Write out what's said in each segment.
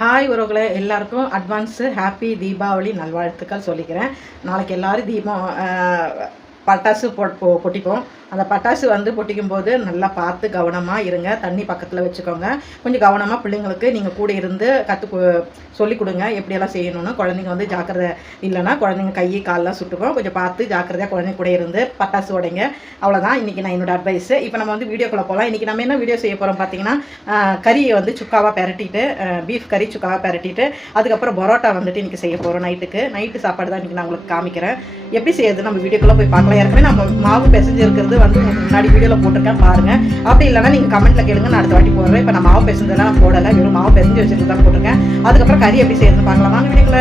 Hi உறவுகளே எல்லாருக்கும் advance happy Deepavali நல்வாழ்த்துக்கள் சொல்லிக்கிறேன். நாளைக்கு எல்லாரும் தீபம் பட்டாசு பொ பொட்டிப்போம். அந்த பட்டாசு வந்து பொட்டிக்கும் போது நல்லா பார்த்து கவனமாக இருங்க. தண்ணி பக்கத்தில் வச்சுக்கோங்க. கொஞ்சம் கவனமாக பிள்ளைங்களுக்கு நீங்கள் கூட இருந்து கற்று சொல்லி கொடுங்க. எப்படியெல்லாம் செய்யணும்னு குழந்தைங்க வந்து ஜாக்கிரதை இல்லைன்னா குழந்தைங்க கை காலெலாம் சுட்டுக்கும். கொஞ்சம் பார்த்து ஜாக்கிரதையாக குழந்தைங்க கூட இருந்து பட்டாசு உடைங்க. அவ்வளோதான் இன்றைக்கி நான் என்னோடய அட்வைஸ் இப்போ நம்ம வந்து வீடியோக்குள்ளே போகலாம் இன்றைக்கி நம்ம என்ன வீடியோ செய்ய போகிறோம் பார்த்தீங்கன்னா கறியை வந்து சுக்காவாக பரட்டிட்டு பீஃப் கறி சுக்காவாக பரட்டிட்டு அதுக்கப்புறம் பரோட்டா வந்துட்டு இன்றைக்கி செய்ய போகிறோம் நைட்டுக்கு. நைட்டு சாப்பாடு தான் இன்றைக்கி நான் உங்களுக்கு காமிக்கிறேன். எப்படி செய்யறது நம்ம வீடியோக்குள்ளே போய் பார்க்கலாம். ஏற்கனவே நம்ம மாவு பிசைஞ்சு இருக்கிறது வந்து உங்களுக்கு முன்னாடி வீடியோவில் போட்டிருக்கேன் பாருங்கள் அப்படி இல்லைன்னா நீங்கள் கமெண்ட்டில் கேளுங்க நான் அடுத்த வாட்டி போடுறேன். இப்போ நான் மாவு பிசைஞ்சதெல்லாம் போடலை வெறும் மாவு பிசைஞ்சு வச்சுட்டு தான் போட்டிருக்கேன். அதுக்கப்புறம் கறி எப்படி செய்யறதுன்னு பார்க்கலாம். வாங்க வீட்டுக்குள்ள.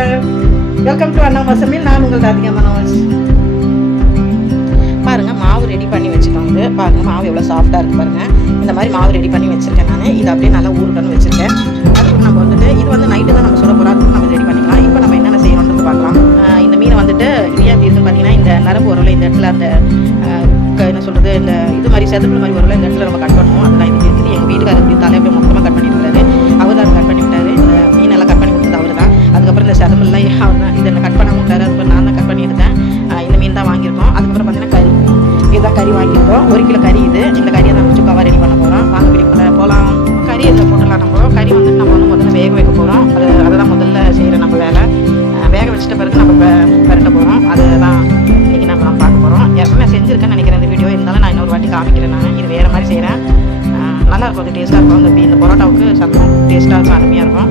வெல்கம் டு அண்ணா வசமில் நான் உங்கள் அதிகமான மனோஜ். பாருங்கள் மாவு ரெடி பண்ணி வச்சுக்கோங்க பாருங்கள் மாவு எவ்வளோ சாஃப்டாக இருக்குது பாருங்கள் இந்த மாதிரி மாவு ரெடி பண்ணி வச்சுருக்கேன் நான். இதை அப்படியே நல்லா ஊருடன் வச்சுருக்கேன். இது மாதிரி செதுப்பு வரல இந்த இடத்துல நம்ம கட் பண்ணுவோம் அதெல்லாம் இது இருக்குது. எங்கள் வீட்டுக்காரர் அப்படி தலையை அப்படியே மொத்தமாக கட் பண்ணியிருக்காரு அவர் தான் கட் பண்ணி விட்டாரு இந்த மீனெல்லாம் கட் பண்ணி கொடுத்தது அவர் தான் அதுக்கப்புறம் இந்த சதமெல்லாம் அவர் தான்? இதை கட் பண்ண விட்டாரு அதுக்கப்புறம் நான் தான் கட் பண்ணியிருக்கேன் இந்த மீன் தான் வாங்கியிருக்கோம். அதுக்கப்புறம் பார்த்தீங்கன்னா கறி. இதுதான் கறி வாங்கியிருக்கோம். ஒரு கிலோ கறி இது. இந்த கறியை நம்ம சுக்காவாக ரெடி பண்ண போகிறோம் வாங்க வீடியோக்குள்ள போகலாம் கறி இதில் போட்டுடலாம் நம்ம? கறி வந்து நம்ம வந்து முதல்ல வேக வைக்க போகிறோம் அது அதை தான் முதல்ல செய்கிற நம்ம வேலை. வேக வச்சிட்ட பிறகு நம்ம பெ- போகிறோம் அதை தான் இன்றைக்கி நம்ம பார்க்க போகிறோம் எப்பவுமே செஞ்சுருக்கேன்னு நினைக்கிறேன் இந்த வீடியோ. இருந்தாலும் பண்ணி காமிக்கிறேன் நான். இது வேறு மாதிரி செய்கிறேன் நல்லா இருக்கும். அது டேஸ்ட்டாக இருக்கும். அந்த இந்த பரோட்டாவுக்கு சத்தம் டேஸ்ட்டாக இருக்கும். அருமையாக இருக்கும்.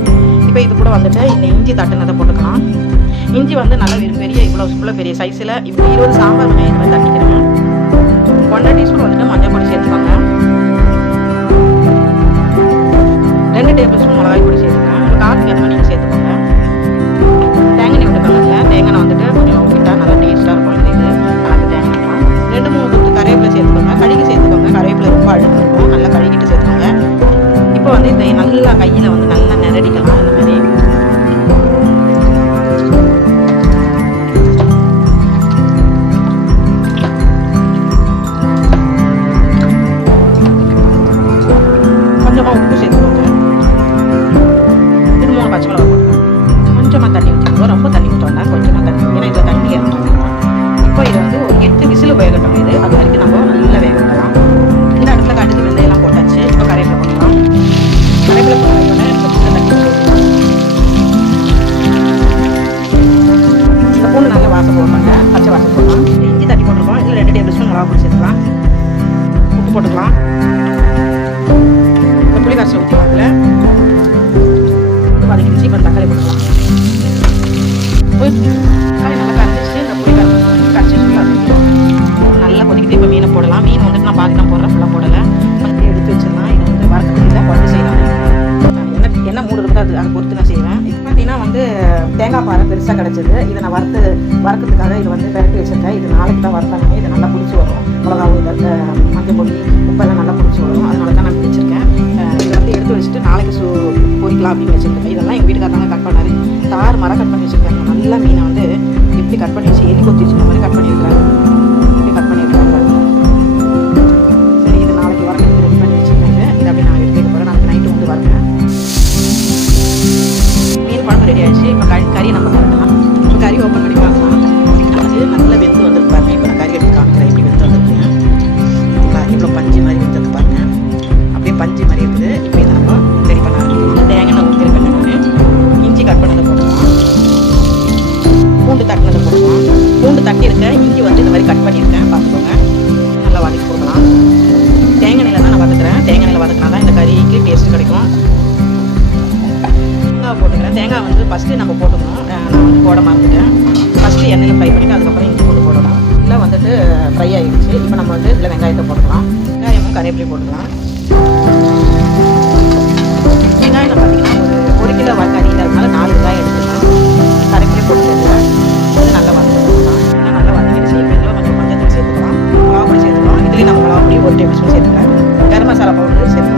இப்போ இது கூட வந்துட்டு இந்த இஞ்சி தட்டுனதை போட்டுக்கலாம். இஞ்சி வந்து நல்லா பெரிய இவ்வளோ இவ்வளோ பெரிய சைஸில் இப்போ இருபது சாம்பார் இது மாதிரி தட்டிக்கிறேன் ஒன்றரை டீஸ்பூன் வந்துட்டு மஞ்சள் பொடி சேர்த்துக்கோங்க. ரெண்டு டேபிள் ஸ்பூன் மிளகாய் பொடி சேர்த்துக்கோங்க. உங்களுக்கு காரத்துக்கு ஏற்ற மாதிரி நீங்கள் ரொம்ப அழுக்கு இருக்கும் நல்லா கழுவிட்டு சேர்த்துக்கோங்க. இப்போ வந்து இதை நல்லா கையில் வந்து நல்லா நிரடிக்கலாம். தேங்காய் கிடச்சிது. இதை நான் வறுத்து வறுக்கிறதுக்காக இது வந்து பெரட்டி வச்சுருக்கேன். இது நாளைக்கு தான் வறுத்தாங்க. இது நல்லா பிடிச்சி வரும். மிளகாவும் இதை மஞ்சள் பொடி உப்பெல்லாம் நல்லா பிடிச்சி வரும். அதனால தான் நான் பிடிச்சிருக்கேன் இதை வந்து எடுத்து வச்சுட்டு நாளைக்கு சூ பொரிக்கலாம் அப்படின்னு வச்சுருக்கேன். இதெல்லாம் எங்கள் வீட்டுக்காரங்க கட் பண்ணாரு. தார் மரம் கட் பண்ணி வச்சுருக்காங்க. நல்ல மீனை வந்து எப்படி கட் பண்ணி வச்சு எலி கொத்தி வச்சுருக்க மாதிரி கட் பண்ணியிருக்காரு இப்படி கட் பண்ணியிருக்காங்க சரி இது நாளைக்கு வரதுக்கு ரெடி பண்ணி வச்சுருக்காங்க. இதை அப்படியே நான் எடுத்துக்க போகிறேன் நாளைக்கு நைட்டு வந்து வரேன் மீன் குழம்பு ரெடி ஆயிடுச்சு. இப்போ கறி கறி நம்ம ஃபஸ்ட்டு நம்ம போட்டுக்கணும் நான் வந்து போட மறந்துட்டேன் ஃபஸ்ட்டு எண்ணெயில் ஃப்ரை பண்ணிட்டு அதுக்கப்புறம் இஞ்சி போட்டு போடணும் இல்லை வந்துட்டு ஃப்ரை ஆகிடுச்சு இப்போ நம்ம வந்து இதில் வெங்காயத்தை போட்டுக்கலாம். வெங்காயமும் கருவேப்பிலையும் போட்டுக்கலாம். வெங்காயம் பார்த்தீங்கன்னா ஒரு ஒரு கிலோ கறியில் அதனால நாலு வெங்காயம் எடுத்துக்கலாம். கருவேப்பிலை போட்டு சேர்த்துக்கலாம் நல்லா வதக்கிக்கலாம் நல்லா வதக்கிடுச்சு இப்போ இதில் கொஞ்சம் மஞ்சள் சேர்த்துக்கலாம். மிளகா பொடி சேர்த்துக்கலாம். இதுலேயும் நம்ம மிளகா பொடி ஒரு டேபிள் ஸ்பூன் சேர்த்துக்கலாம் கரம் மசாலா பவுடர் சேர்த்துக்கலாம்.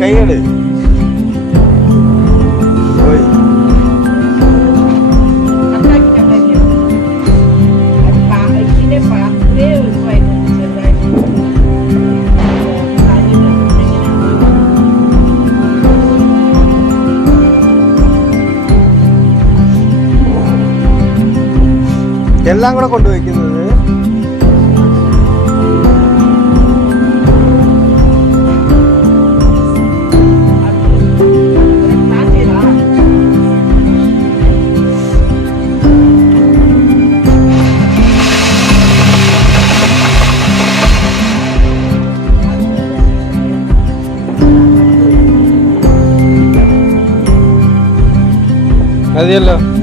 കൈകൾ. എല്ലാം കൂടെ കൊണ്ടുപോയിക്കുന്നത് Adiós.